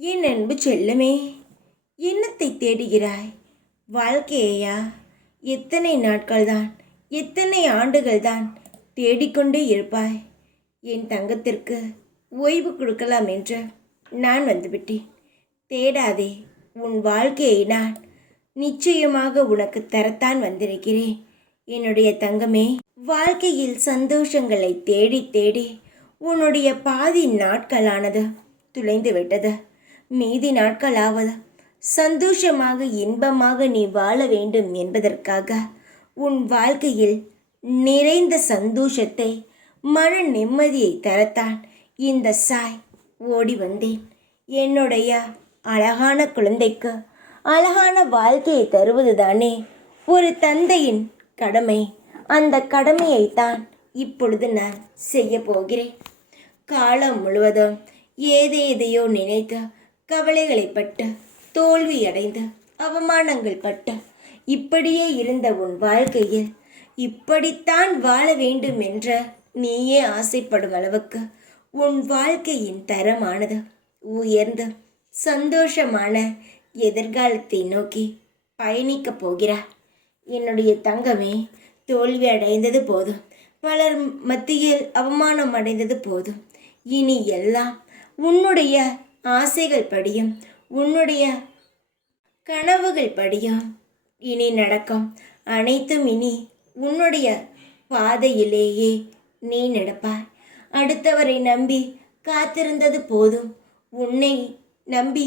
என் அன்பு செல்லமே, என்னத்தை தேடுகிறாய்? வாழ்க்கையா? எத்தனை நாட்கள்தான், எத்தனை ஆண்டுகள்தான் தேடிக்கொண்டே இருப்பாய்? என் தங்கத்திற்கு ஓய்வு கொடுக்கலாம் என்று நான் வந்துவிட்டேன். தேடாதே, உன் வாழ்க்கையை நான் நிச்சயமாக உனக்கு தரத்தான் வந்திருக்கிறேன். என்னுடைய தங்கமே, வாழ்க்கையில் சந்தோஷங்களை தேடி தேடி உன்னுடைய பாதி நாட்களானது துளைந்து விட்டது. மீதி நாட்களாவது சந்தோஷமாக இன்பமாக நீ வாழ வேண்டும் என்பதற்காக உன் வாழ்க்கையில் நிறைந்த சந்தோஷத்தை, மன நிம்மதியை தரத்தான் இந்த சாய் ஓடி வந்தேன். என்னுடைய அழகான குழந்தைக்கு அழகான வாழ்க்கையை தருவது தானே ஒரு தந்தையின் கடமை. அந்த கடமையைத்தான் இப்பொழுது நான் செய்ய போகிறேன். காலம் முழுவதும் ஏதேதையோ நினைத்து கவலைகளை பட்டு, தோல்வி அடைந்து, அவமானங்கள் பட்டு இப்படியே இருந்த உன் வாழ்க்கையில் இப்படித்தான் வாழ வேண்டும் என்ற நீயே ஆசைப்படும் அளவுக்கு உன் வாழ்க்கையின் தரமானது உயர்ந்து சந்தோஷமான எதிர்காலத்தை நோக்கி பயணிக்கப் போகிறார். என்னுடைய தங்கமே, தோல்வி அடைந்தது போதும், பலர் மத்தியில் அவமானம் அடைந்தது போதும். இனி எல்லாம் உன்னுடைய ஆசைகள் படியும், உன்னுடைய கனவுகள் படியும் இனி நடக்கும். அனைத்தும் இனி உன்னுடைய பாதையிலேயே நீ நடப்பாய். அடுத்தவரை நம்பி காத்திருந்தது போதும். உன்னை நம்பி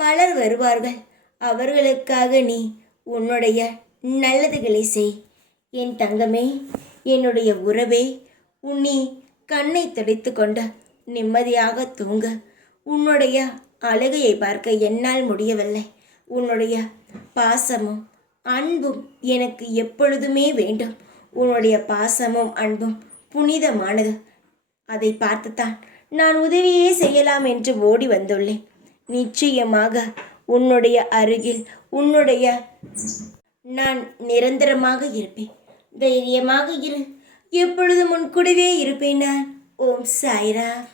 பலர் வருவார்கள். அவர்களுக்காக நீ உன்னுடைய நல்லதுகளை செய். என் தங்கமே, என்னுடைய உறவே, நீ கண்ணை துடைத்து கொண்டு நிம்மதியாக தூங்க. உன்னுடைய அழுகையை பார்க்க என்னால் முடியவில்லை. உன்னுடைய பாசமும் அன்பும் எனக்கு எப்பொழுதுமே வேண்டும். உன்னுடைய பாசமும் அன்பும் புனிதமானது. அதை பார்த்துத்தான் நான் உதவியே செய்யலாம் என்று ஓடி வந்துள்ளேன். நிச்சயமாக உன்னுடைய அருகில் நான் நிரந்தரமாக இருப்பேன். தைரியமாக இரு. எப்பொழுதும் உன் கூடவே இருப்பேன் நான். ஓம் சாய்ராம்.